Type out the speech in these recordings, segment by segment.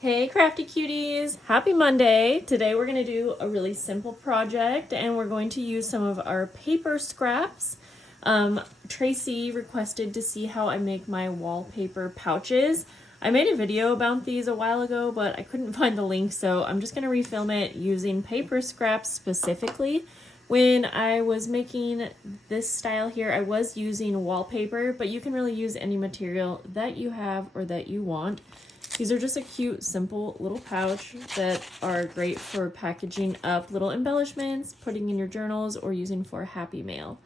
Hey crafty cuties, happy Monday. Today we're going to do a really simple project and we're going to use some of our paper scraps. Tracy requested to see how I make my wallpaper pouches. I made a video about these a while ago, but I couldn't find the link, so I'm just going to refilm it using paper scraps specifically. When I was making this style here, I was using wallpaper, but you can really use any material that you have or that you want. These are just a cute, simple little pouch that are great for packaging up little embellishments, putting in your journals, or using for happy mail.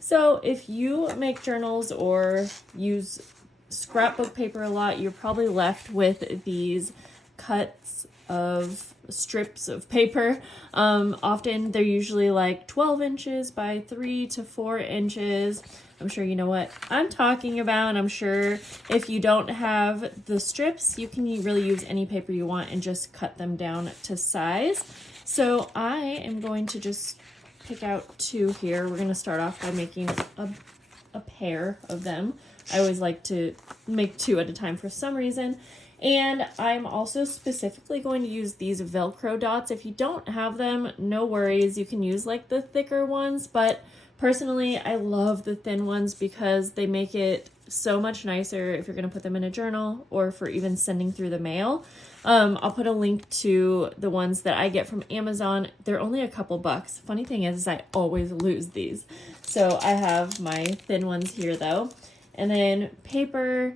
So if you make journals or use scrapbook paper a lot, you're probably left with these cuts of strips of paper. Often they're usually like 12 inches by 3 to 4 inches. I'm sure you know what I'm talking about. I'm sure if you don't have the strips, you can really use any paper you want and just cut them down to size. So I am going to just pick out 2 here. We're going to start off by making a pair of them. I always like to make 2 at a time for some reason. And I'm also specifically going to use these Velcro dots. If you don't have them, no worries. You can use like the thicker ones, but personally, I love the thin ones because they make it so much nicer if you're going to put them in a journal or for even sending through the mail. I'll put a link to the ones that I get from Amazon. They're only a couple bucks. Funny thing is I always lose these. So I have my thin ones here though. And then paper,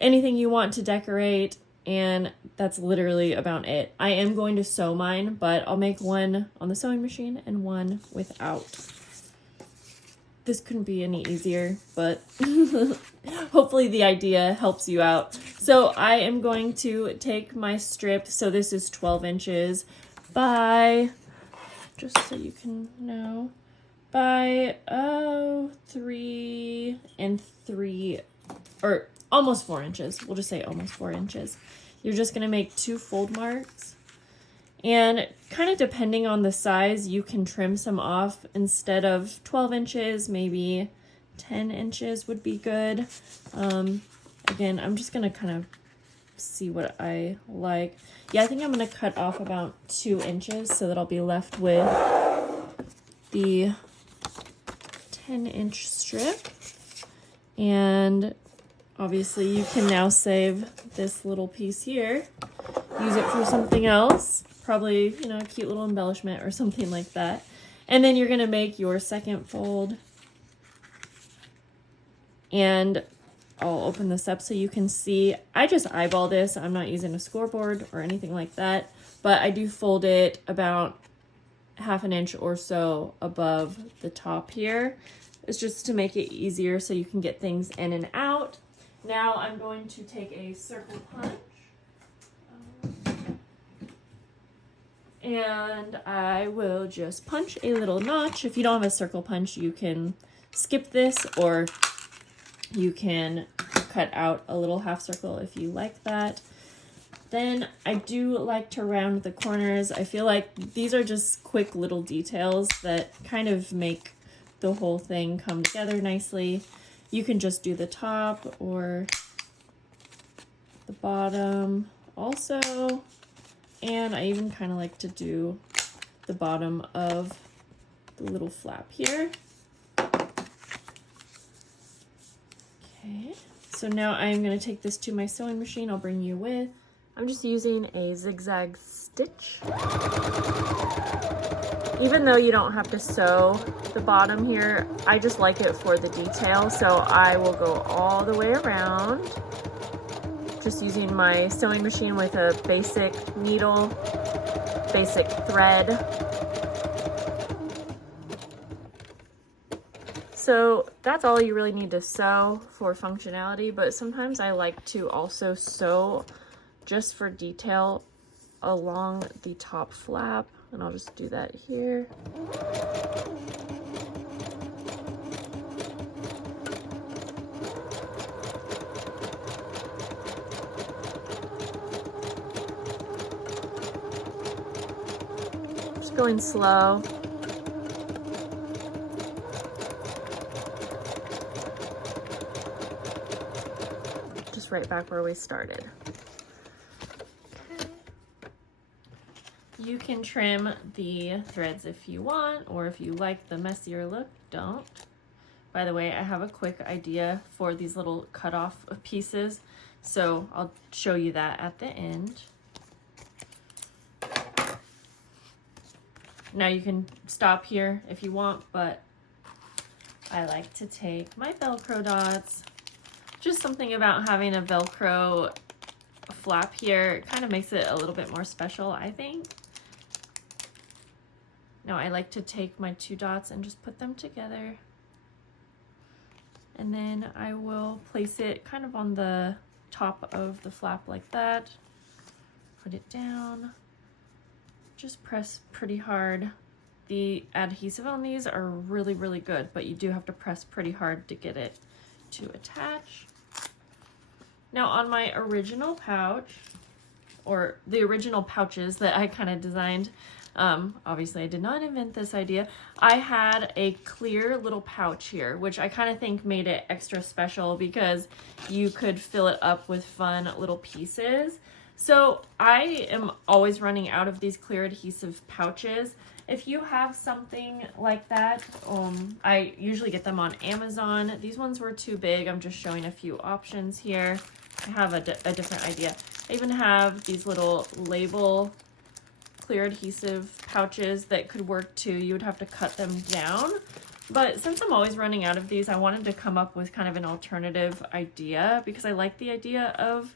anything you want to decorate, and that's literally about it. I am going to sew mine, but I'll make one on the sewing machine and one without. This couldn't be any easier, but hopefully the idea helps you out. So I am going to take my strip. So this is 12 inches by, just so you can know, by 3 and 3, or almost 4 inches. We'll just say almost 4 inches. You're just going to make 2 fold marks. And kind of depending on the size, you can trim some off. Instead of 12 inches, maybe 10 inches would be good. Again, I'm just going to kind of see what I like. Yeah, I think I'm going to cut off about 2 inches so that I'll be left with the 10-inch strip. And obviously you can now save this little piece here, use it for something else. Probably, you know, a cute little embellishment or something like that. And then you're going to make your second fold. And I'll open this up so you can see. I just eyeball this. I'm not using a scoreboard or anything like that. But I do fold it about 1/2 inch or so above the top here. It's just to make it easier so you can get things in and out. Now I'm going to take a circle punch. And I will just punch a little notch. If you don't have a circle punch, you can skip this, or you can cut out a little half circle if you like that. Then I do like to round the corners. I feel like these are just quick little details that kind of make the whole thing come together nicely. You can just do the top or the bottom also. And I even kind of like to do the bottom of the little flap here. Okay, so now I'm going to take this to my sewing machine. I'll bring you with. I'm just using a zigzag stitch. Even though you don't have to sew the bottom here, I just like it for the detail. So I will go all the way around. Just using my sewing machine with a basic needle, basic thread. So that's all you really need to sew for functionality, but sometimes I like to also sew just for detail along the top flap, and I'll just do that here. Going slow. Just right back where we started. Okay. You can trim the threads if you want, or if you like the messier look, don't. By the way, I have a quick idea for these little cut-off pieces, so I'll show you that at the end. Now you can stop here if you want, but I like to take my Velcro dots. Just something about having a Velcro flap here kind of makes it a little bit more special, I think. Now I like to take my 2 dots and just put them together. And then I will place it kind of on the top of the flap like that. Put it down. Just press pretty hard. The adhesive on these are really, really good, but you do have to press pretty hard to get it to attach. Now on my original pouch, or the original pouches that I kind of designed, obviously I did not invent this idea, I had a clear little pouch here, which I kind of think made it extra special because you could fill it up with fun little pieces. So I am always running out of these clear adhesive pouches. If you have something like that, I usually get them on Amazon. These ones were too big. I'm just showing a few options here. I have a different idea. I even have these little label clear adhesive pouches that could work too. You would have to cut them down. But since I'm always running out of these, I wanted to come up with kind of an alternative idea because I like the idea of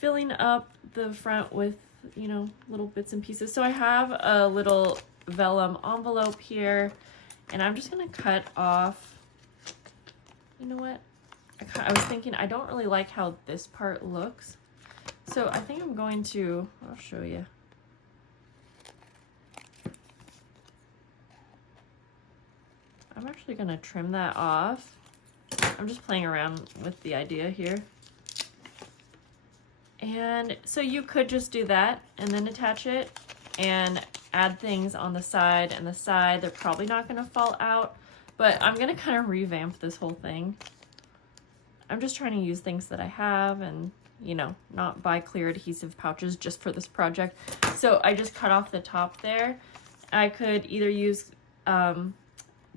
filling up the front with, you know, little bits and pieces. So I have a little vellum envelope here, and I'm just gonna cut off, you know what? I was thinking I don't really like how this part looks. So I think I'm going to, I'll show you. I'm actually gonna trim that off. I'm just playing around with the idea here. And so you could just do that and then attach it and add things on the side and the side. They're probably not gonna fall out, but I'm gonna kind of revamp this whole thing. I'm just trying to use things that I have and, you know, not buy clear adhesive pouches just for this project. So I just cut off the top there. I could either use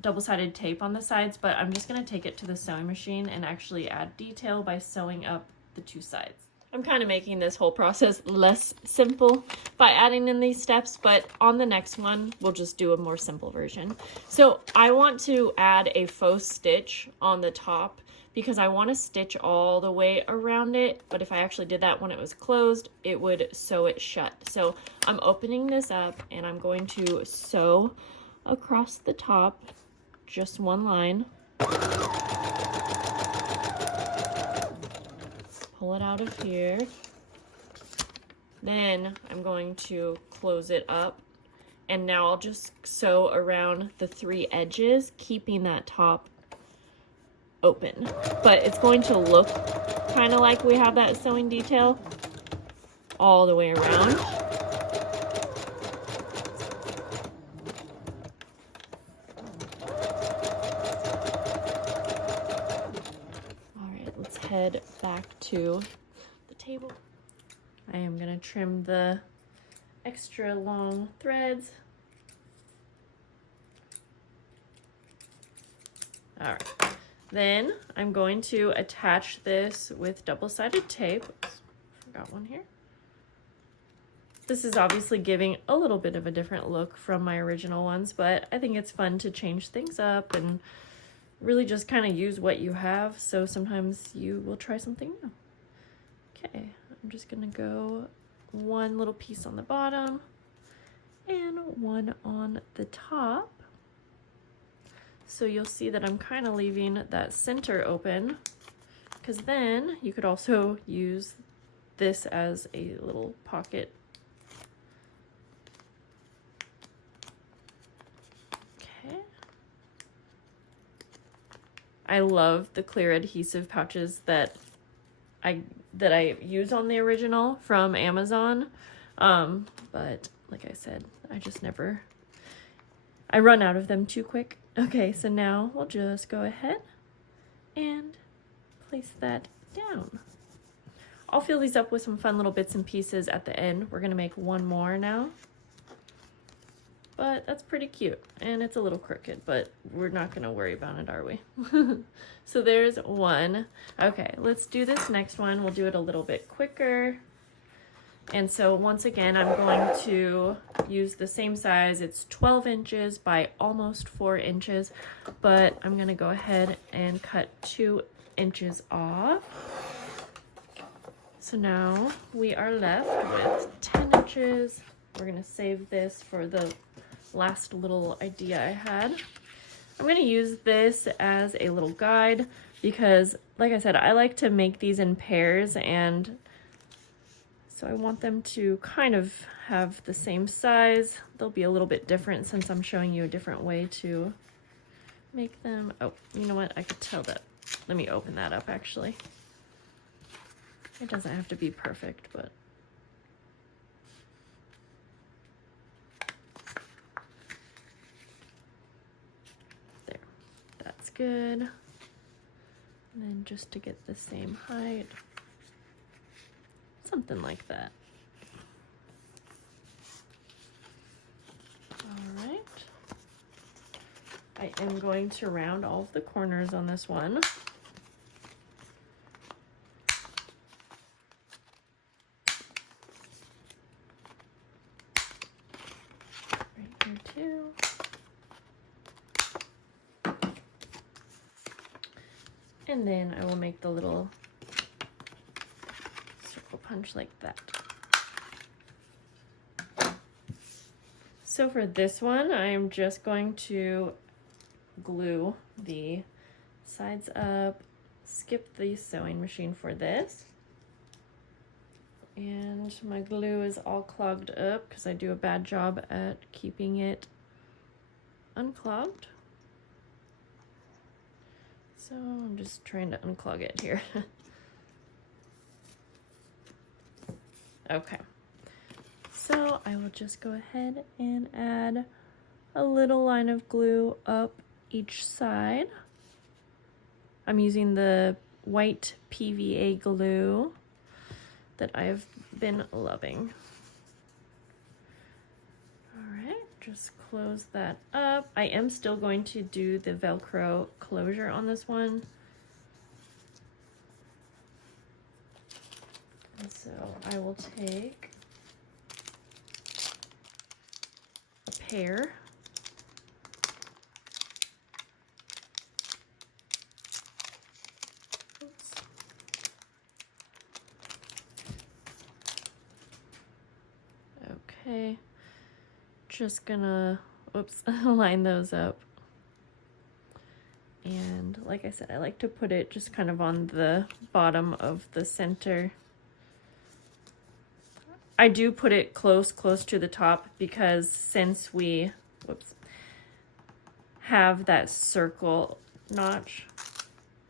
double-sided tape on the sides, but I'm just gonna take it to the sewing machine and actually add detail by sewing up the 2 sides. I'm kind of making this whole process less simple by adding in these steps, but on the next one, we'll just do a more simple version. So I want to add a faux stitch on the top because I want to stitch all the way around it, but if I actually did that when it was closed, it would sew it shut. So I'm opening this up and I'm going to sew across the top, just one line. Pull it out of here. Then I'm going to close it up, and now I'll just sew around the 3 edges, keeping that top open. But it's going to look kind of like we have that sewing detail all the way around. Let's head back to the table. I am going to trim the extra long threads. All right. Then I'm going to attach this with double-sided tape. Oops, forgot one here. This is obviously giving a little bit of a different look from my original ones, but I think it's fun to change things up and really just kind of use what you have, so sometimes you will try something new. Okay, I'm just gonna go one little piece on the bottom and one on the top. So you'll see that I'm kind of leaving that center open, because then you could also use this as a little pocket. I love the clear adhesive pouches that I use on the original from Amazon. But like I said, I run out of them too quick. Okay, so now we'll just go ahead and place that down. I'll fill these up with some fun little bits and pieces at the end. We're gonna make one more now. but that's pretty cute. And it's a little crooked, but we're not gonna worry about it, are we? So there's one. Okay, let's do this next one. We'll do it a little bit quicker. And so once again, I'm going to use the same size. It's 12 inches by almost 4 inches, but I'm gonna go ahead and cut 2 inches off. So now we are left with 10 inches. We're gonna save this for the last little idea I had. I'm gonna use this as a little guide because, like I said, I like to make these in pairs, and so I want them to kind of have the same size. They'll be a little bit different since I'm showing you a different way to make them. Oh, you know what? I could tell that. Let me open that up actually. It doesn't have to be perfect, but there. That's good. And then just to get the same height. Something like that. All right. I am going to round all of the corners on this one. Right here too. And then I will make the little punch like that. So for this one, I'm just going to glue the sides up, skip the sewing machine for this. And my glue is all clogged up because I do a bad job at keeping it unclogged. So I'm just trying to unclog it here. Okay, so I will just go ahead and add a little line of glue up each side. I'm using the white PVA glue that I've been loving. All right, just close that up. I am still going to do the Velcro closure on this one. And so I will take a pair okay, just gonna line those up. And like I said, I like to put it just kind of on the bottom of the center. I do put it close to the top because since we have that circle notch,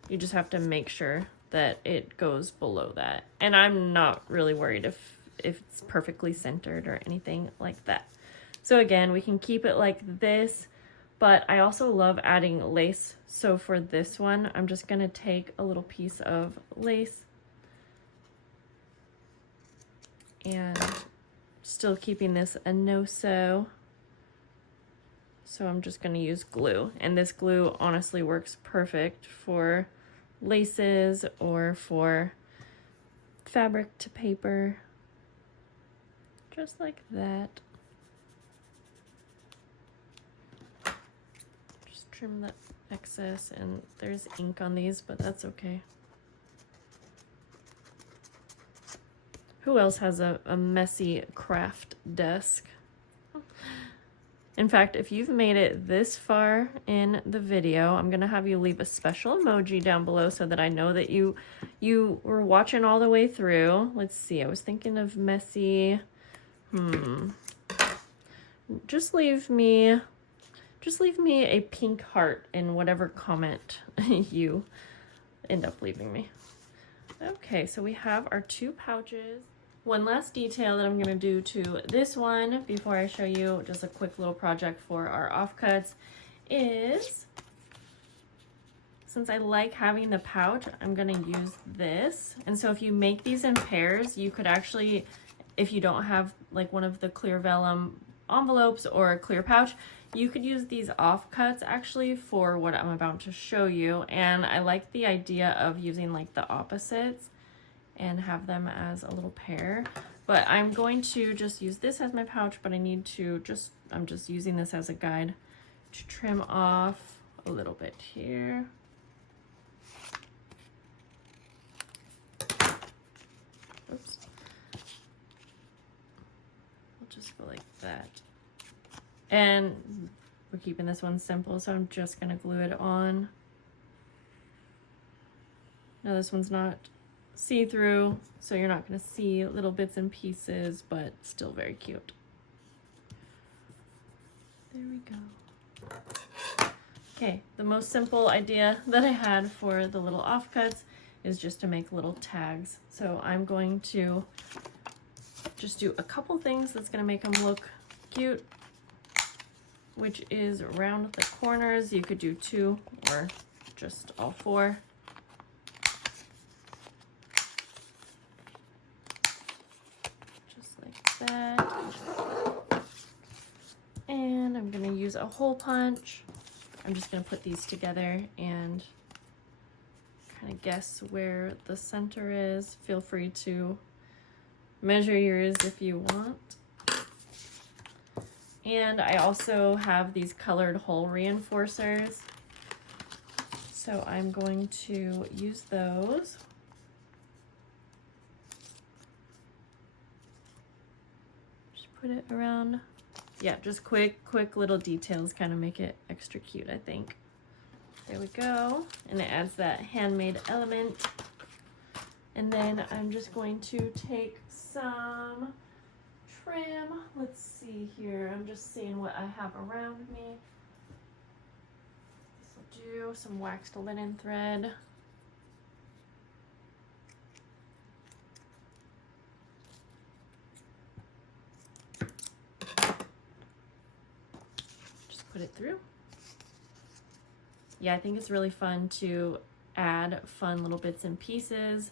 you just have to make sure that it goes below that. And I'm not really worried if it's perfectly centered or anything like that. So again, we can keep it like this, but I also love adding lace. So for this one, I'm just gonna take a little piece of lace and still keeping this a no-sew. So I'm just going to use glue, and this glue honestly works perfect for laces or for fabric to paper, just like that. Just trim the excess, and there's ink on these, but that's okay. Who else has a messy craft desk? In fact, if you've made it this far in the video, I'm gonna have you leave a special emoji down below so that I know that you were watching all the way through. Let's see, I was thinking of messy. Just leave me a pink heart in whatever comment you end up leaving me. Okay, so we have our 2 pouches. One last detail that I'm going to do to this one before I show you just a quick little project for our offcuts is, since I like having the pouch, I'm going to use this. And so if you make these in pairs, you could actually, if you don't have like one of the clear vellum envelopes or a clear pouch. You could use these offcuts actually for what I'm about to show you, and I like the idea of using like the opposites and have them as a little pair. But I'm going to just use this as my pouch, but I'm just using this as a guide to trim off a little bit here. Oops. We'll just go like that. And we're keeping this one simple, so I'm just gonna glue it on. Now this one's not see-through, so you're not gonna see little bits and pieces, but still very cute. There we go. Okay, the most simple idea that I had for the little offcuts is just to make little tags. So I'm going to just do a couple things that's gonna make them look cute, which is around the corners. You could do 2 or just all 4. Just like that. And I'm gonna use a hole punch. I'm just gonna put these together and kind of guess where the center is. Feel free to measure yours if you want. And I also have these colored hole reinforcers, so I'm going to use those. Just put it around. Yeah, just quick little details kind of make it extra cute, I think. There we go. And it adds that handmade element. And then I'm just going to take some trim. Let's see here. I'm just seeing what I have around me. This will do some waxed linen thread. Just put it through. Yeah, I think it's really fun to add fun little bits and pieces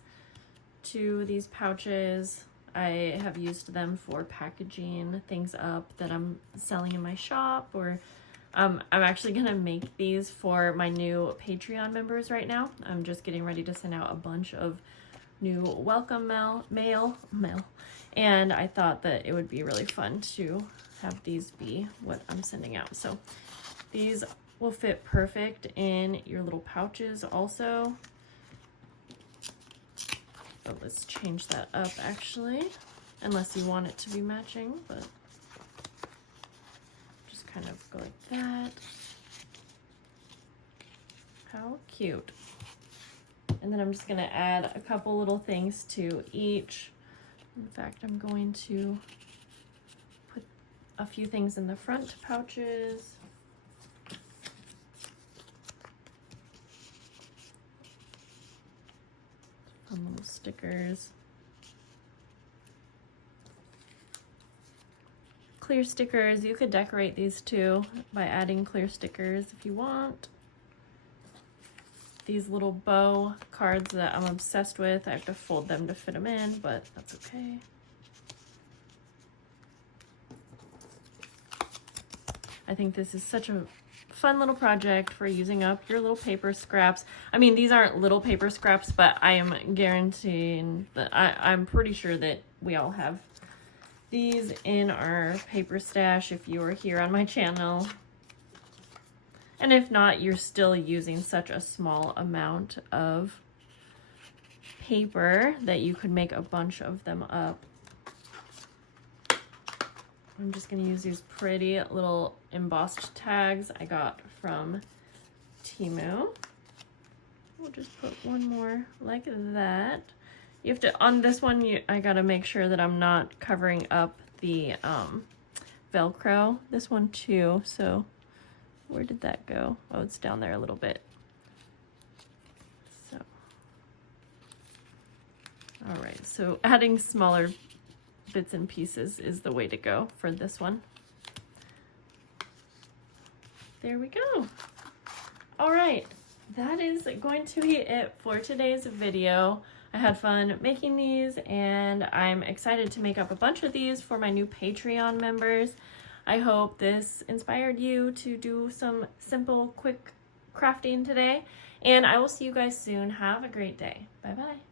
to these pouches. I have used them for packaging things up that I'm selling in my shop, or I'm actually gonna make these for my new Patreon members right now. I'm just getting ready to send out a bunch of new welcome mail, and I thought that it would be really fun to have these be what I'm sending out. So these will fit perfect in your little pouches also. But let's change that up actually, unless you want it to be matching, but just kind of go like that. How cute. And then I'm just gonna add a couple little things to each. In fact, I'm going to put a few things in the front pouches. Some little stickers. Clear stickers, you could decorate these too by adding clear stickers if you want. These little bow cards that I'm obsessed with. I have to fold them to fit them in, but that's okay. I think this is such a fun little project for using up your little paper scraps. I mean, these aren't little paper scraps, but I am guaranteeing that I'm pretty sure that we all have these in our paper stash if you are here on my channel. And if not, you're still using such a small amount of paper that you could make a bunch of them up. I'm just going to use these pretty little embossed tags I got from Temu. We'll just put one more like that. You have to, on this one, I got to make sure that I'm not covering up the Velcro. This one too, so where did that go? Oh, it's down there a little bit. So, all right, so adding smaller bits and pieces is the way to go for this one. There we go. All right, that is going to be it for today's video. I had fun making these, and I'm excited to make up a bunch of these for my new Patreon members. I hope this inspired you to do some simple, quick crafting today. And I will see you guys soon. Have a great day. Bye-bye.